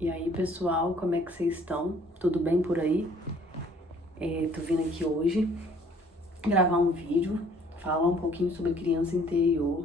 E aí, pessoal, como é que vocês estão? Tudo bem por aí? Tô vindo aqui hoje gravar um vídeo, falar um pouquinho sobre criança interior,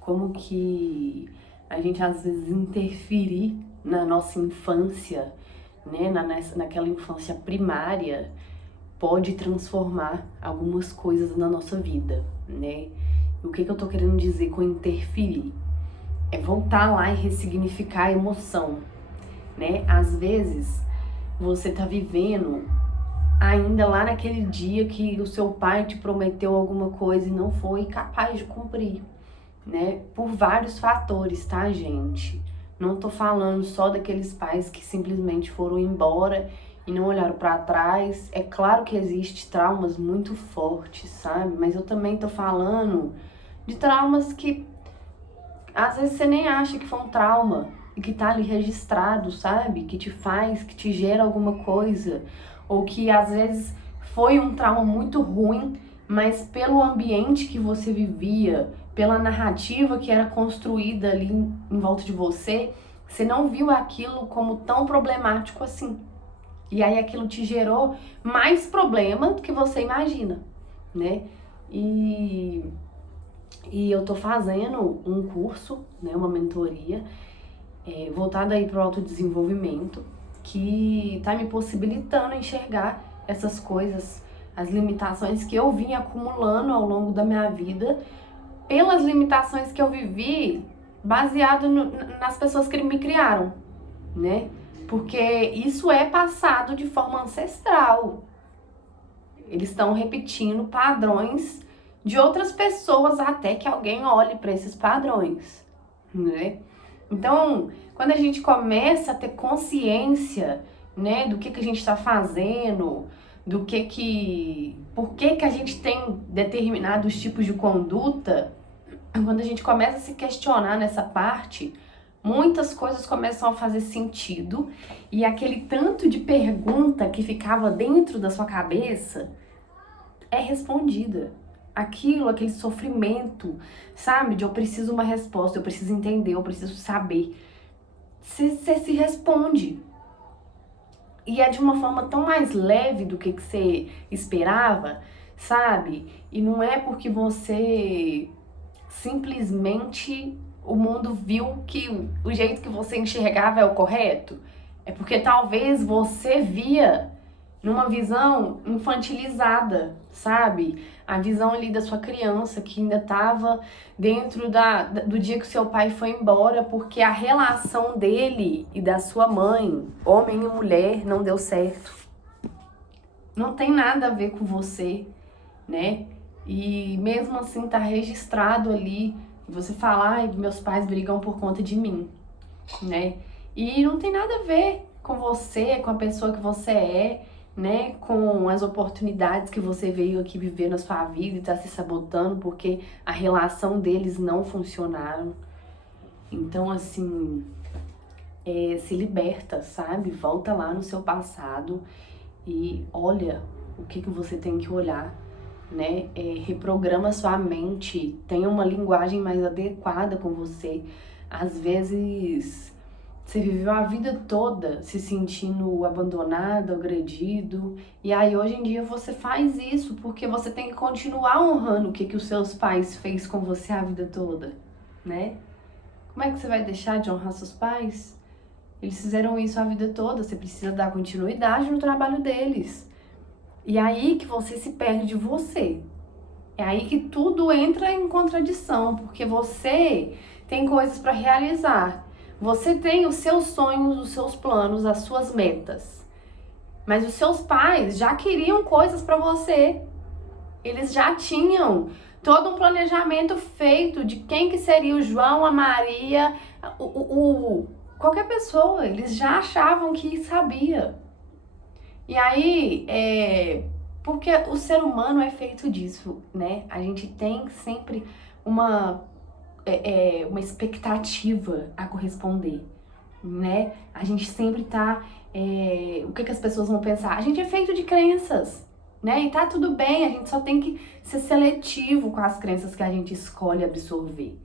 como que a gente às vezes interferir na nossa infância, né, naquela infância primária, pode transformar algumas coisas na nossa vida, né? E o que eu tô querendo dizer com interferir? É voltar lá e ressignificar a emoção, né? Às vezes você tá vivendo ainda lá naquele dia que o seu pai te prometeu alguma coisa e não foi capaz de cumprir, né? Por vários fatores, tá, gente? Não tô falando só daqueles pais que simplesmente foram embora e não olharam pra trás. É claro que existe traumas muito fortes, sabe? Mas eu também tô falando de traumas que às vezes você nem acha que foi um trauma e que tá ali registrado, sabe? Que te faz, que te gera alguma coisa. Ou que às vezes foi um trauma muito ruim, mas pelo ambiente que você vivia, pela narrativa que era construída ali em volta de você, você não viu aquilo como tão problemático assim. E aí aquilo te gerou mais problema do que você imagina, né? E eu tô fazendo um curso, né, uma mentoria, voltada aí para o autodesenvolvimento, que tá me possibilitando enxergar essas coisas, as limitações que eu vim acumulando ao longo da minha vida, pelas limitações que eu vivi, baseado nas pessoas que me criaram, né? Porque isso é passado de forma ancestral. Eles estão repetindo padrões de outras pessoas até que alguém olhe para esses padrões, né? Então, quando a gente começa a ter consciência, né, do que a gente está fazendo, por que a gente tem determinados tipos de conduta, quando a gente começa a se questionar nessa parte, muitas coisas começam a fazer sentido e aquele tanto de pergunta que ficava dentro da sua cabeça é respondida. Aquele sofrimento, sabe? De eu preciso uma resposta, eu preciso entender, eu preciso saber. Você se responde. E é de uma forma tão mais leve do que você esperava, sabe? E não é porque você simplesmente o mundo viu que o jeito que você enxergava é o correto. É porque talvez você via numa visão infantilizada, sabe? A visão ali da sua criança que ainda estava dentro do dia que o seu pai foi embora, porque a relação dele e da sua mãe, homem e mulher, não deu certo. Não tem nada a ver com você, né? E mesmo assim tá registrado ali, você fala, ai, meus pais brigam por conta de mim, né? E não tem nada a ver com você, com a pessoa que você é, né? Com as oportunidades que você veio aqui viver na sua vida e tá se sabotando porque a relação deles não funcionaram. Então, assim, se liberta, sabe? Volta lá no seu passado e olha o que você tem que olhar, né? Reprograma sua mente, tenha uma linguagem mais adequada com você. Às vezes você viveu a vida toda se sentindo abandonado, agredido, e aí hoje em dia você faz isso porque você tem que continuar honrando o que os seus pais fez com você a vida toda, né? Como é que você vai deixar de honrar seus pais? Eles fizeram isso a vida toda, você precisa dar continuidade no trabalho deles. E aí que você se perde de você. É aí que tudo entra em contradição, porque você tem coisas para realizar. Você tem os seus sonhos, os seus planos, as suas metas. Mas os seus pais já queriam coisas para você. Eles já tinham todo um planejamento feito de quem que seria o João, a Maria, qualquer pessoa. Eles já achavam que sabia. E aí, porque o ser humano é feito disso, né? A gente tem sempre uma expectativa a corresponder, né? A gente sempre tá... o que as pessoas vão pensar? A gente é feito de crenças, né? E tá tudo bem, a gente só tem que ser seletivo com as crenças que a gente escolhe absorver,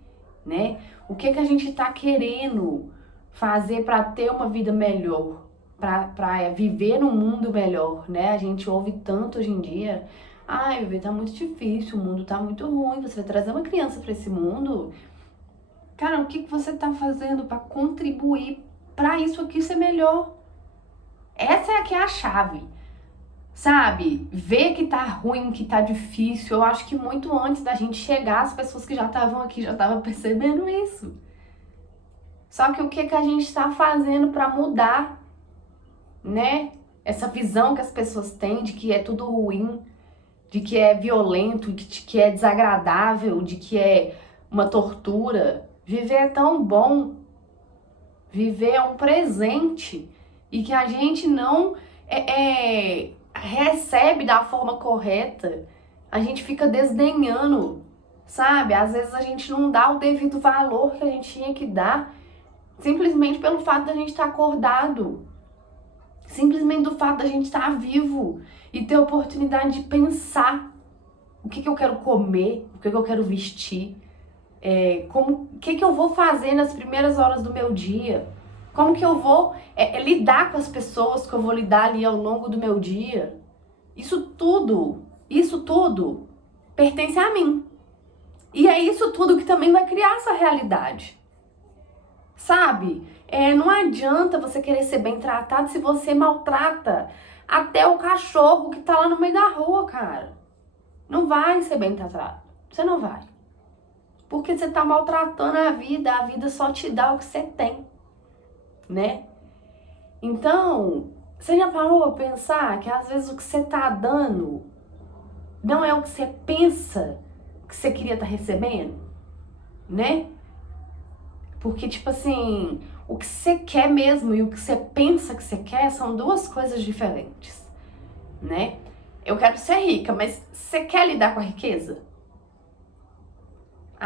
né? O que a gente tá querendo fazer para ter uma vida melhor, para viver num mundo melhor, né? A gente ouve tanto hoje em dia, ai, viver tá muito difícil, o mundo tá muito ruim, você vai trazer uma criança para esse mundo. Cara, o que você tá fazendo para contribuir para isso aqui ser melhor? Essa é que é a chave. Sabe, ver que tá ruim, que tá difícil, eu acho que muito antes da gente chegar, as pessoas que já estavam aqui já estavam percebendo isso. Só que o que a gente está fazendo para mudar, né? Essa visão que as pessoas têm de que é tudo ruim, de que é violento, de que é desagradável, de que é uma tortura. Viver é tão bom, viver é um presente e que a gente não recebe da forma correta, a gente fica desdenhando, sabe? Às vezes a gente não dá o devido valor que a gente tinha que dar, simplesmente pelo fato da gente estar acordado, simplesmente do fato da gente estar vivo e ter a oportunidade de pensar o que eu quero comer, o que eu quero vestir, o que eu vou fazer nas primeiras horas do meu dia, como que eu vou lidar com as pessoas que eu vou lidar ali ao longo do meu dia. Isso tudo pertence a mim. E é isso tudo que também vai criar essa realidade. Sabe? Não adianta você querer ser bem tratado se você maltrata até o cachorro que tá lá no meio da rua, cara. Não vai ser bem tratado. Você não vai. Porque você tá maltratando a vida só te dá o que você tem, né? Então, você já parou a pensar que às vezes o que você tá dando não é o que você pensa que você queria estar recebendo, né? Porque, tipo assim, o que você quer mesmo e o que você pensa que você quer são duas coisas diferentes, né? Eu quero ser rica, mas você quer lidar com a riqueza?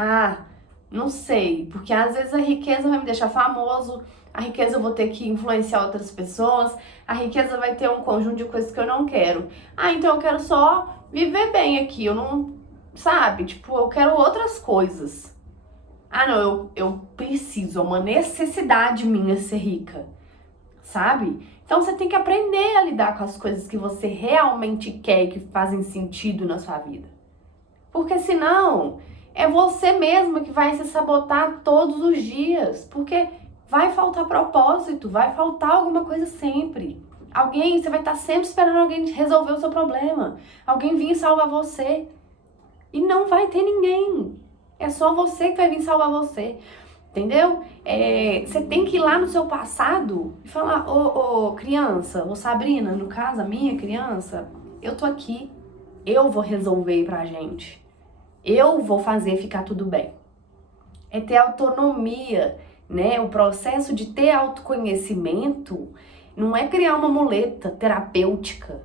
Ah, não sei, porque às vezes a riqueza vai me deixar famoso, a riqueza eu vou ter que influenciar outras pessoas, a riqueza vai ter um conjunto de coisas que eu não quero. Ah, então eu quero só viver bem aqui, eu não, sabe, tipo, eu quero outras coisas. Ah, não, eu preciso, é uma necessidade minha ser rica, sabe? Então você tem que aprender a lidar com as coisas que você realmente quer e que fazem sentido na sua vida. Porque senão é você mesmo que vai se sabotar todos os dias, porque vai faltar propósito, vai faltar alguma coisa sempre. Você vai estar sempre esperando alguém resolver o seu problema, alguém vir salvar você. E não vai ter ninguém. É só você que vai vir salvar você. Entendeu? Você tem que ir lá no seu passado e falar, ô criança, ô Sabrina, no caso, a minha criança, eu tô aqui. Eu vou resolver pra gente. Eu vou fazer ficar tudo bem. É ter autonomia, né? O processo de ter autoconhecimento não é criar uma muleta terapêutica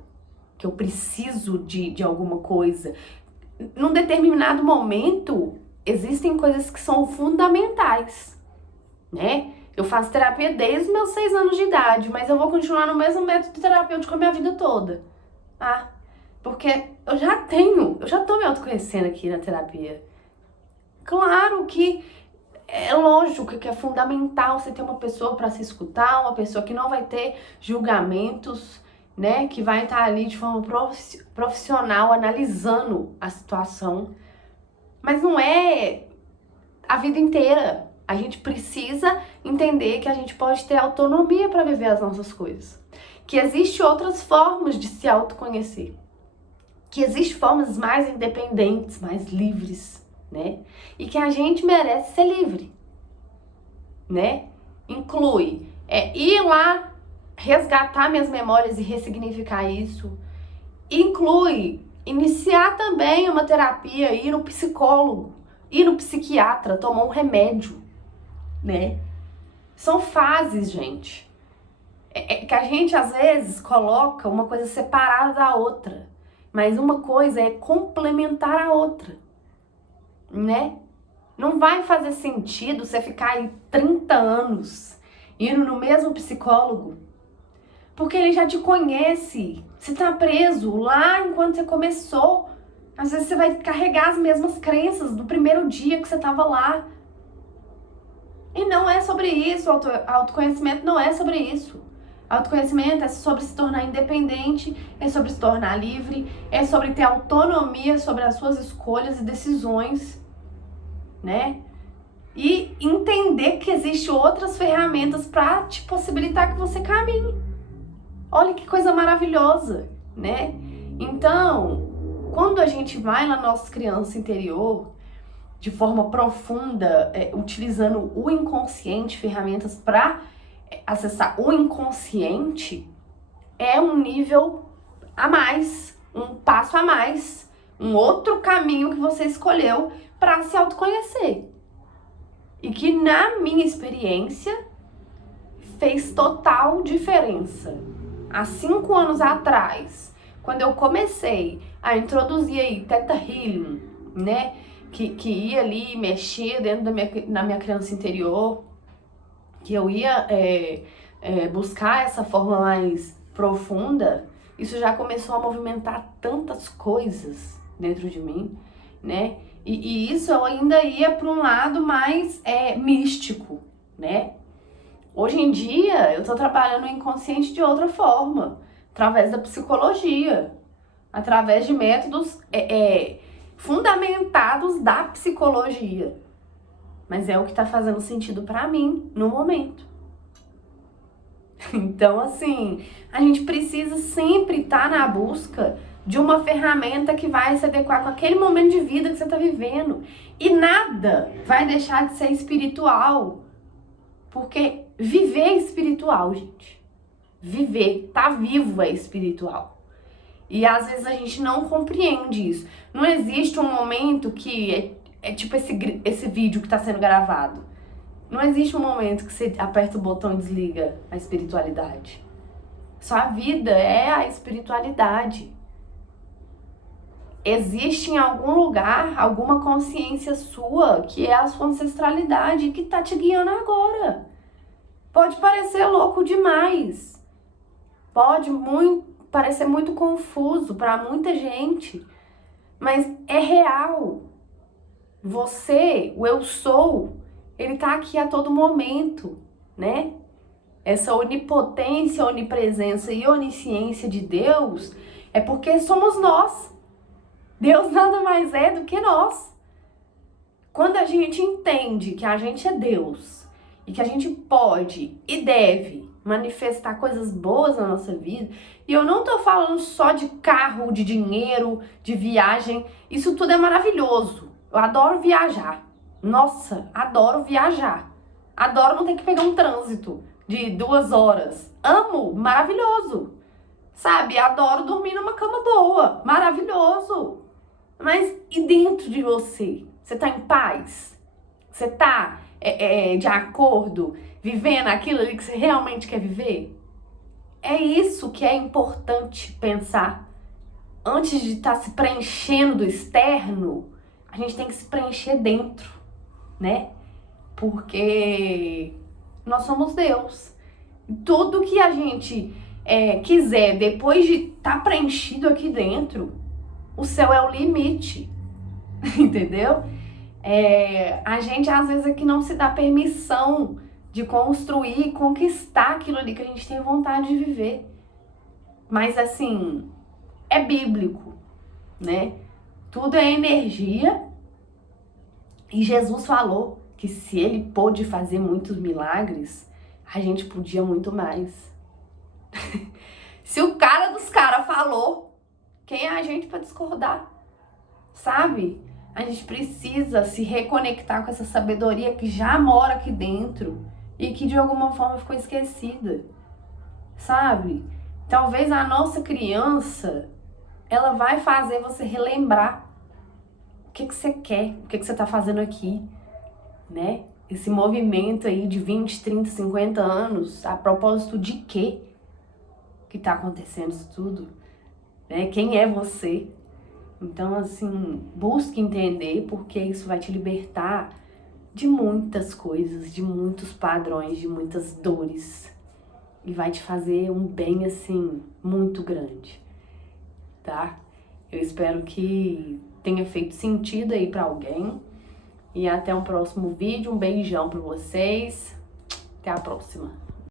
que eu preciso de alguma coisa. Num determinado momento, existem coisas que são fundamentais, né? Eu faço terapia desde os meus 6 anos de idade, mas eu vou continuar no mesmo método terapêutico a minha vida toda. Ah, porque eu já tô me autoconhecendo aqui na terapia. Claro que é lógico que é fundamental você ter uma pessoa para se escutar, uma pessoa que não vai ter julgamentos, né? Que vai estar ali de forma profissional analisando a situação. Mas não é a vida inteira. A gente precisa entender que a gente pode ter autonomia para viver as nossas coisas. Que existem outras formas de se autoconhecer. Que existem formas mais independentes, mais livres, né? E que a gente merece ser livre, né? Inclui ir lá, resgatar minhas memórias e ressignificar isso. Inclui iniciar também uma terapia, ir no psicólogo, ir no psiquiatra, tomar um remédio, né? São fases, gente. Que a gente, às vezes, coloca uma coisa separada da outra. Mas uma coisa é complementar a outra, né? Não vai fazer sentido você ficar aí 30 anos indo no mesmo psicólogo, porque ele já te conhece. Você tá preso lá enquanto você começou. Às vezes você vai carregar as mesmas crenças do primeiro dia que você tava lá. E não é sobre isso, autoconhecimento não é sobre isso. Autoconhecimento é sobre se tornar independente, é sobre se tornar livre, é sobre ter autonomia sobre as suas escolhas e decisões, né? E entender que existem outras ferramentas para te possibilitar que você caminhe. Olha que coisa maravilhosa, né? Então, quando a gente vai na nossa criança interior, de forma profunda, utilizando o inconsciente, ferramentas para acessar o inconsciente, é um nível a mais, um passo a mais, um outro caminho que você escolheu para se autoconhecer. E que, na minha experiência, fez total diferença. Há 5 anos atrás, quando eu comecei a introduzir aí Theta Healing, né, que ia ali mexer dentro na minha criança interior, que eu ia buscar essa forma mais profunda, isso já começou a movimentar tantas coisas dentro de mim, né? E isso eu ainda ia para um lado mais místico, né? Hoje em dia eu tô trabalhando o inconsciente de outra forma, através da psicologia, através de métodos fundamentados da psicologia. Mas é o que tá fazendo sentido pra mim no momento. Então, assim, a gente precisa sempre estar na busca de uma ferramenta que vai se adequar com aquele momento de vida que você tá vivendo. E nada vai deixar de ser espiritual. Porque viver é espiritual, gente. Viver, tá vivo é espiritual. E às vezes a gente não compreende isso. Não existe um momento que é tipo esse vídeo que tá sendo gravado. Não existe um momento que você aperta o botão e desliga a espiritualidade. Sua vida é a espiritualidade. Existe em algum lugar, alguma consciência sua que é a sua ancestralidade que tá te guiando agora. Pode parecer louco demais. Pode parecer muito confuso para muita gente. Mas é real. Você, o eu sou, ele tá aqui a todo momento, né? Essa onipotência, onipresença e onisciência de Deus é porque somos nós. Deus nada mais é do que nós. Quando a gente entende que a gente é Deus e que a gente pode e deve manifestar coisas boas na nossa vida, e eu não tô falando só de carro, de dinheiro, de viagem, isso tudo é maravilhoso. Eu adoro viajar. Nossa, adoro viajar. Adoro não ter que pegar um trânsito de 2 horas. Amo, maravilhoso. Sabe, adoro dormir numa cama boa, maravilhoso. Mas e dentro de você? Você tá em paz? Você tá de acordo, vivendo aquilo ali que você realmente quer viver? É isso que é importante pensar. Antes de estar se preenchendo do externo, a gente tem que se preencher dentro, né? Porque nós somos Deus. Tudo que a gente quiser, depois de estar preenchido aqui dentro, o céu é o limite, entendeu? A gente às vezes aqui não se dá permissão de construir e conquistar aquilo ali que a gente tem vontade de viver. Mas assim, é bíblico, né? Tudo é energia. E Jesus falou que se ele pôde fazer muitos milagres, a gente podia muito mais. Se o cara dos caras falou, quem é a gente para discordar? Sabe? A gente precisa se reconectar com essa sabedoria que já mora aqui dentro e que de alguma forma ficou esquecida. Sabe? Talvez a nossa criança, ela vai fazer você relembrar o que você quer, o que você tá fazendo aqui, né? Esse movimento aí de 20, 30, 50 anos, a propósito de quê que tá acontecendo isso tudo? Né? Quem é você? Então, assim, busque entender porque isso vai te libertar de muitas coisas, de muitos padrões, de muitas dores. E vai te fazer um bem, assim, muito grande, tá? Eu espero que tenha feito sentido aí pra alguém. E até um próximo vídeo. Um beijão pra vocês. Até a próxima.